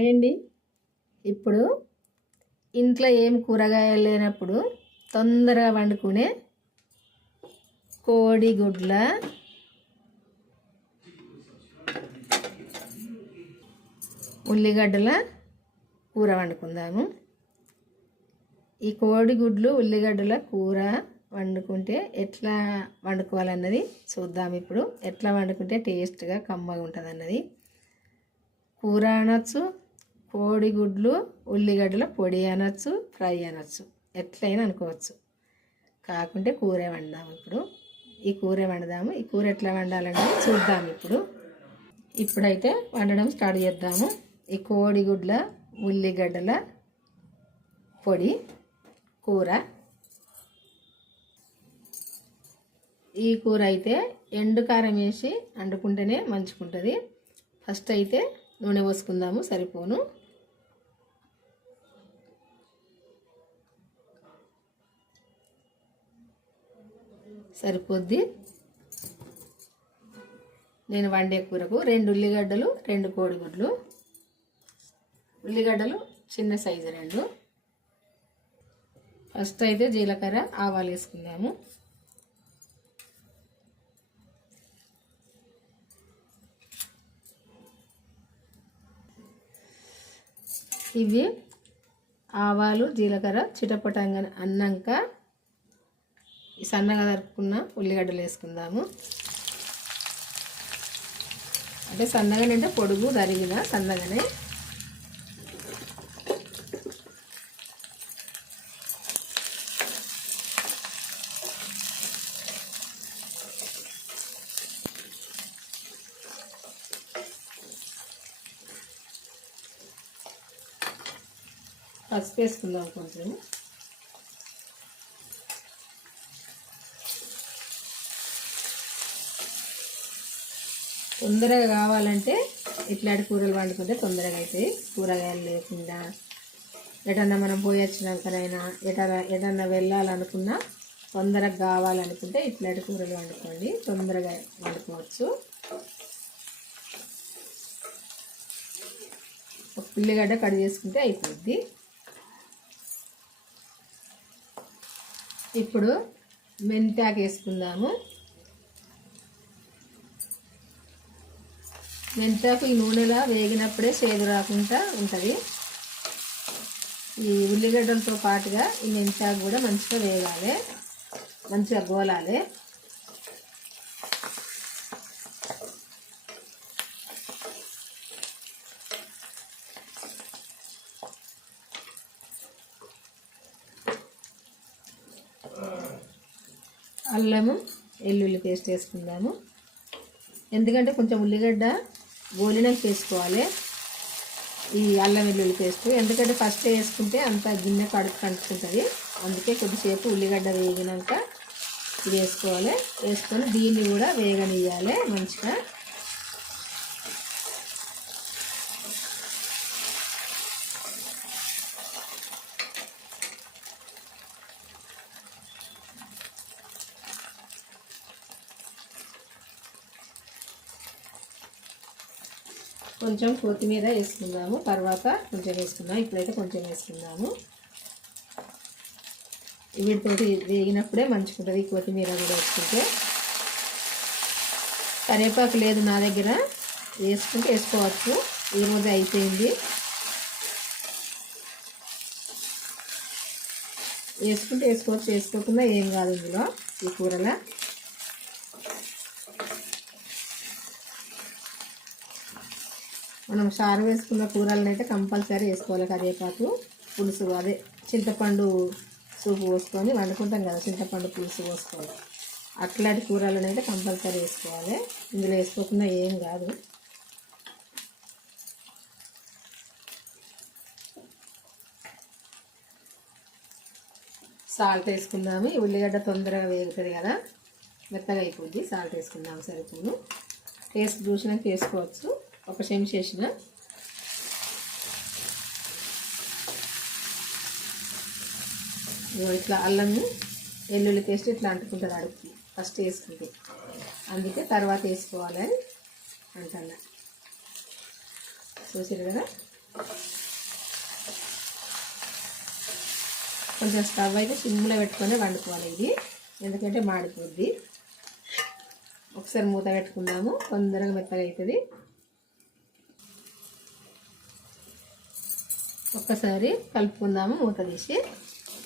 Hi అండి ఇప్పుడు ఇంట్లో ఏం కూరగాయలు లేనప్పుడు తొందరగా వండుకునే కోడిగుడ్ల ఉల్లిగడ్డల కూర వండుకుందాము. ఈ కోడిగుడ్లు ఉల్లిగడ్డల కూర వండుకుంటే ఎట్లా వండుకోవాలన్నది చూద్దాం ఇప్పుడు. ఎట్లా వండుకుంటే టేస్ట్గా కమ్మగా ఉంటుంది అన్నది కూర అనొచ్చు కోడిగుడ్లు ఉల్లిగడ్డల పొడి అనొచ్చు ఫ్రై అనొచ్చు. ఎట్లయినా అనుకోవచ్చు. కాకుంటే కూర వండాము ఇప్పుడు. ఈ కూర వండుదాము. ఈ కూర ఎట్లా వండాలంటే చూద్దాం ఇప్పుడు. ఇప్పుడైతే వండడం స్టార్ట్ చేద్దాము. ఈ కోడిగుడ్ల ఉల్లిగడ్డల పొడి కూర. ఈ కూర అయితే ఎండు కారం వేసి వండుకుంటేనే మంచుకుంటుంది ఫస్ట్ అయితే నూనె పోసుకుందాము సరిపోను. సరిపోద్ది. నేను వండే కూరకు రెండు ఉల్లిగడ్డలు రెండు కోడిగుడ్లు. ఉల్లిగడ్డలు చిన్న సైజు రెండు. ఫస్ట్ అయితే జీలకర్ర ఆవాలు వేసుకుందాము. ఇవి ఆవాలు జీలకర్ర చిటపటంగా అన్నాక సన్నగా తరుపుకున్న ఉల్లిగడ్డలు వేసుకుందాము. అంటే సన్నగానే అంటే పొడుగు తరిగిన సన్నగానే. పసుపు వేసుకుందాం కొంచెం. తొందరగా కావాలంటే ఇట్లాంటి కూరలు వండుకుంటే తొందరగా అవుతాయి కూరగాయలు లేకుండా ఎటన్నా మనం పోయి వచ్చినాకనైనా ఎటన్నా ఎటన్నా వెళ్ళాలనుకున్నా తొందరగా కావాలనుకుంటే ఇట్లాంటి కూరలు వండుకోండి. తొందరగా వండుకోవచ్చు. ఒక ఉల్లిగడ్డ కట్ చేసుకుంటే అయిపోద్ది. ఇప్పుడు మెంతాకు వేసుకుందాము. మెంతాకు ఈ నూనెలో వేగినప్పుడే చేదు రాకుండా ఉంటుంది. ఈ ఉల్లిగడ్డలతో పాటుగా ఈ మెంతాకు కూడా మంచిగా వేగాలి మంచిగా గోలాలి. అల్లము వెల్లుల్లి పేస్ట్ వేసుకుందాము. ఎందుకంటే కొంచెం ఉల్లిగడ్డ గోలినాక వేసుకోవాలి ఈ అల్లం వెల్లుల్లి పేస్ట్. ఎందుకంటే ఫస్ట్ వేసుకుంటే అంత గిన్నె కడుపు కంటుకుంటుంది. అందుకే కొద్దిసేపు ఉల్లిగడ్డ వేగినాక ఇది వేసుకోవాలి. వేసుకొని దీన్ని కూడా వేగనియాలి మంచిగా. కొంచెం కొత్తిమీర వేసుకుందాము. తర్వాత కొంచెం వేసుకుందాం. ఇప్పుడైతే కొంచెం వేసుకుందాము. వీటితోటి వేగినప్పుడే మంచుకుంటుంది. కొత్తిమీర కూడా వేసుకుంటే. కరివేపాకు లేదు నా దగ్గర. వేసుకుంటే వేసుకోవచ్చు. ఈరోజు అయిపోయింది. వేసుకుంటే వేసుకోవచ్చు. వేసుకోకుండా ఏం కాదు ఇందులో ఈ కూరలో. మనం సారు వేసుకున్న కూరలను అయితే కంపల్సరీ వేసుకోవాలి కరివేపాకు పులుసు. అదే చింతపండు సూపు పోసుకొని వండుకుంటాం కదా చింతపండు పులుసు పోసుకోవాలి అట్లాంటి కూరలను అయితే కంపల్సరీ వేసుకోవాలి. ఇందులో వేసుకోకుండా ఏం కాదు. సాల్ట్ వేసుకుందాము. ఉల్లిగడ్డ తొందరగా వేగుతుంది కదా మెత్తగా అయిపోద్ది. సాల్ట్ వేసుకుందాము సరిపోను. టేస్ట్ చూసినాక వేసుకోవచ్చు. ఒక చెంచా వేసిన. ఇట్లా అల్లము వెల్లుల్లి పేస్ట్ ఇట్లా అంటుకుంటుంది అడుగుకి ఫస్ట్ వేసుకుంటే. అందుకే తర్వాత వేసుకోవాలని అంటున్నా. చూసారు కదా? కొంచెం స్టవ్ అయితే సిమ్లో పెట్టుకొని వండుకోవాలి ఇది. ఎందుకంటే మాడిపోద్ది. ఒకసారి మూత పెట్టుకుందాము. తొందరగా మెత్తగా అవుతుంది ఒక్కసారి కలుపుకుందాము మూత తీసి.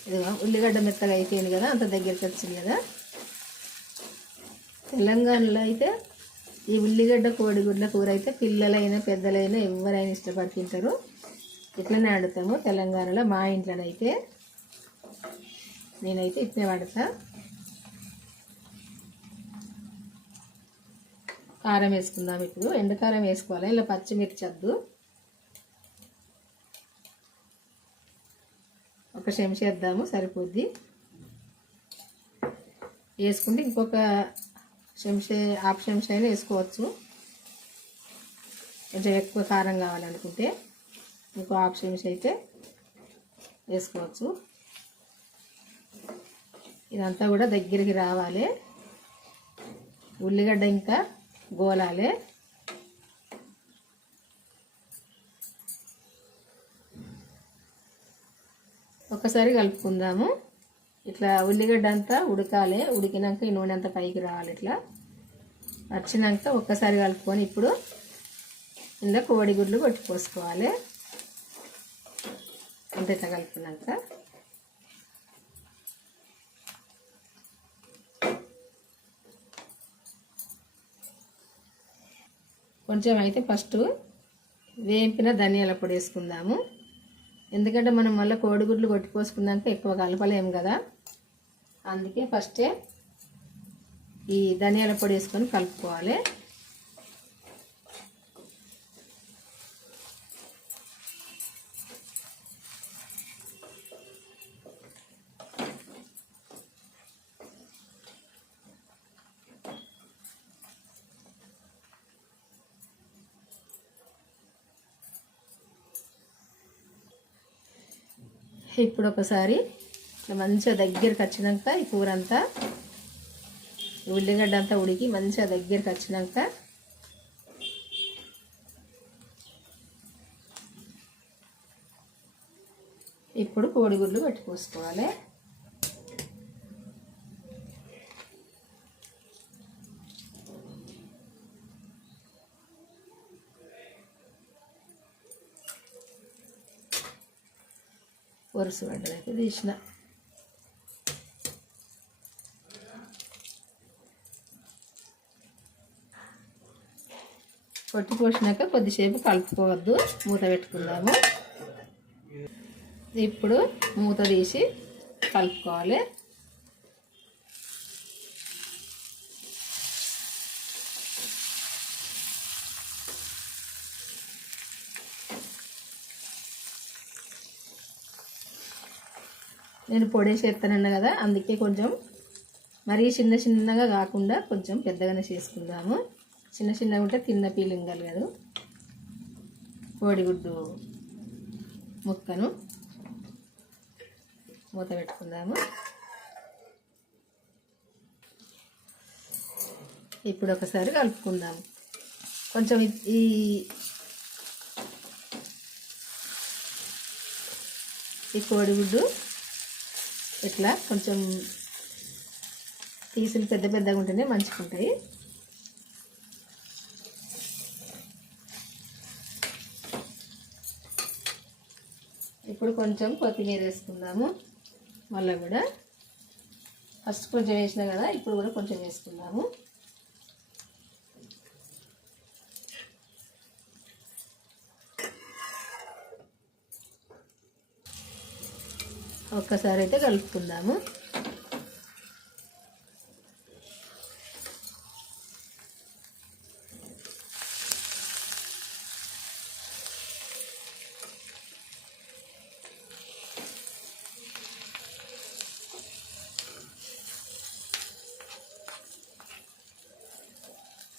ఇదిగో ఉల్లిగడ్డ మెత్తగా అయిపోయింది కదా అంత దగ్గరికి వచ్చింది కదా. తెలంగాణలో అయితే ఈ ఉల్లిగడ్డ కోడిగుడ్ల కూర అయితే పిల్లలైనా పెద్దలైనా ఎవరైనా ఇష్టపడి తింటారు ఇట్లనే వండుతాము తెలంగాణలో మా ఇంట్లోనైతే నేనైతే ఇట్లనే వాడతా. కారం వేసుకుందాం ఇప్పుడు. ఎండకారం వేసుకోవాలి? ఇలా పచ్చిమిర్చి వద్దు. ఒక చెంచేద్దాము సరిపోద్ది. వేసుకుంటే ఇంకొక చెంచే హాఫ్ చెంచా అయినా వేసుకోవచ్చు. కొంచెం ఎక్కువ కారం కావాలనుకుంటే ఇంకో హాఫ్ చెంచా అయితే వేసుకోవచ్చు. ఇదంతా కూడా దగ్గరికి రావాలి. ఉల్లిగడ్డ ఇంకా గోలాలి. ఒకసారి కలుపుకుందాము. ఇట్లా ఉల్లిగడ్డ అంతా ఉడకాలి. ఉడికినాక ఈ నూనె అంతా పైకి రావాలి ఇట్లా. వచ్చినాక ఒక్కసారి కలుపుకొని ఇప్పుడు ఇందులో కోడిగుడ్లు కొట్టి అంత ఇట్లా కలుపుకున్నాక. కొంచెం అయితే ఫస్ట్ వేంపిన ధనియాల పొడి వేసుకుందాము. ఎందుకంటే మనం మళ్ళీ కోడిగుడ్లు కొట్టిపోసుకున్నాక ఎక్కువ కలపలేము కదా. అందుకే ఫస్టే ఈ ధనియాల పొడి వేసుకొని కలుపుకోవాలి. ఇప్పుడు ఒకసారి ఇట్లా మంచిగా దగ్గరికి వచ్చినాక ఈ కూర అంతా ఉల్లిగడ్డ అంతా ఉడికి మంచిగా దగ్గరికి వచ్చినాక ఇప్పుడు కోడిగుడ్లు పెట్టుకోసుకోవాలి. వరుస పడ్డదైతే తీసిన. పొట్టి పోసినాక కొద్దిసేపు కలుపుకోవద్దు మూత పెట్టుకుందాము. ఇప్పుడు మూత తీసి కలుపుకోవాలి. నేను పొడేసి ఎత్తానన్నా కదా అందుకే కొంచెం మరీ చిన్న చిన్నగా కాకుండా కొంచెం పెద్దగానే చేసుకుందాము. చిన్న చిన్నగా ఉంటే తిన్న పీలింగ్ కలగదు. కోడిగుడ్డు ముక్కను మూత పెట్టుకుందాము. ఇప్పుడు ఒకసారి కలుపుకుందాము. కొంచెం ఈ ఈ కోడిగుడ్డు ఇట్లా కొంచెం పీసులు పెద్ద పెద్దగా ఉంటేనే మంచిగా ఉంటాయి ఇప్పుడు కొంచెం కొత్తిమీర వేసుకుందాము. మళ్ళీ కూడా ఫస్ట్ కొంచెం వేసినా కదా ఇప్పుడు కూడా కొంచెం వేసుకుందాము. ఒక్కసారి అయితే కలుపుకుందాము.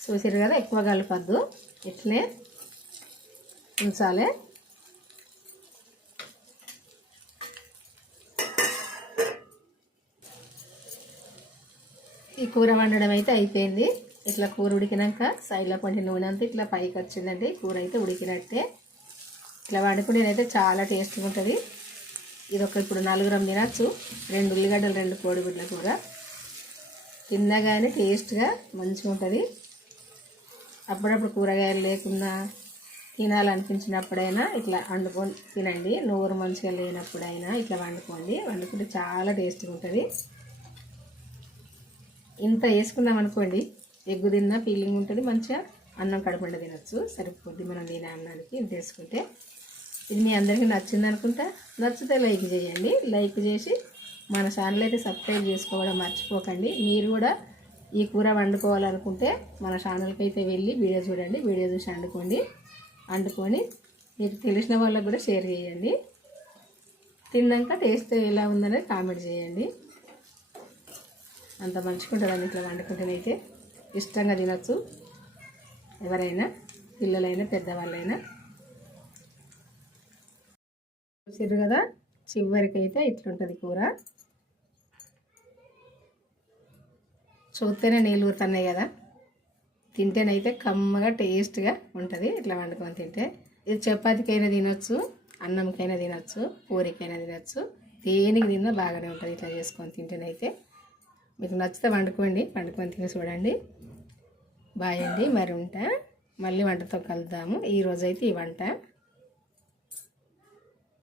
చూసారు కదా ఎక్కువ కలపద్దు. ఇట్లే ఉంచాలి. ఈ కూర వండడం అయితే అయిపోయింది. ఇట్లా కూర ఉడికినాక సైడ్లో కొంచెం నూనె అంతా ఇట్లా పైకి వచ్చిందండి. కూర అయితే ఉడికినట్టే. ఇట్లా వండుకునేదైతే చాలా టేస్ట్గా ఉంటుంది. ఇది ఒక ఇప్పుడు నలుగురం తినచ్చు. రెండు ఉల్లిగడ్డలు రెండు కోడిగుడ్ల కూర. తిన్నగానే టేస్ట్గా మంచిగా ఉంటుంది. అప్పుడప్పుడు కూరగాయలు లేకుండా తినాలనిపించినప్పుడైనా ఇట్లా వండుకొని తినండి. నోరు మంచిగా లేనప్పుడైనా ఇట్లా వండుకోండి. వండుకుంటే చాలా టేస్ట్గా ఉంటుంది. ఇంత వేసుకున్నాం అనుకోండి. ఎగ్గు తిన్నా ఫీలింగ్ ఉంటుంది మంచిగా అన్నం కడపండి తినచ్చు. సరిపోద్ది మనం తినే అన్నానికి ఇంత వేసుకుంటే. ఇది మీ అందరికీ నచ్చింది అనుకుంటా. నచ్చితే లైక్ చేయండి. లైక్ చేసి మన ఛానల్ అయితే సబ్స్క్రైబ్ చేసుకోవడం మర్చిపోకండి. మీరు కూడా ఈ కూర వండుకోవాలనుకుంటే మన ఛానల్కి అయితే వెళ్ళి వీడియో చూడండి. వీడియో చూసి వండుకోండి వండుకొని మీకు తెలిసిన వాళ్ళకు కూడా షేర్ చేయండి. తిన్నాక టేస్ట్ ఎలా ఉందనేది కామెంట్ చేయండి. అంత మంచిగా ఉంటుందండి ఇట్లా వండుకుంటేనైతే. ఇష్టంగా తినచ్చు. ఎవరైనా పిల్లలైనా పెద్దవాళ్ళైనా. చూసారు కదా చివరికి అయితే ఇట్లుంటుంది కూర. చూస్తేనే నీళ్ళు ఊరుతున్నాయి కదా. తింటేనైతే కమ్మగా టేస్ట్గా ఉంటుంది. ఇట్లా వండుకొని తింటే. ఇది చపాతీకైనా తినొచ్చు అన్నంకైనా తినొచ్చు పూరికైనా తినొచ్చు. దేనికి తిన్నా బాగానే ఉంటుంది ఇట్లా చేసుకొని తింటేనైతే. మీకు నచ్చితే వండుకోండి. వండుకొని తిని చూడండి. బాయ్ అండి. మరి ఉంటా. మళ్ళీ వంటతో కలుద్దాము. ఈరోజైతే ఈ వంట.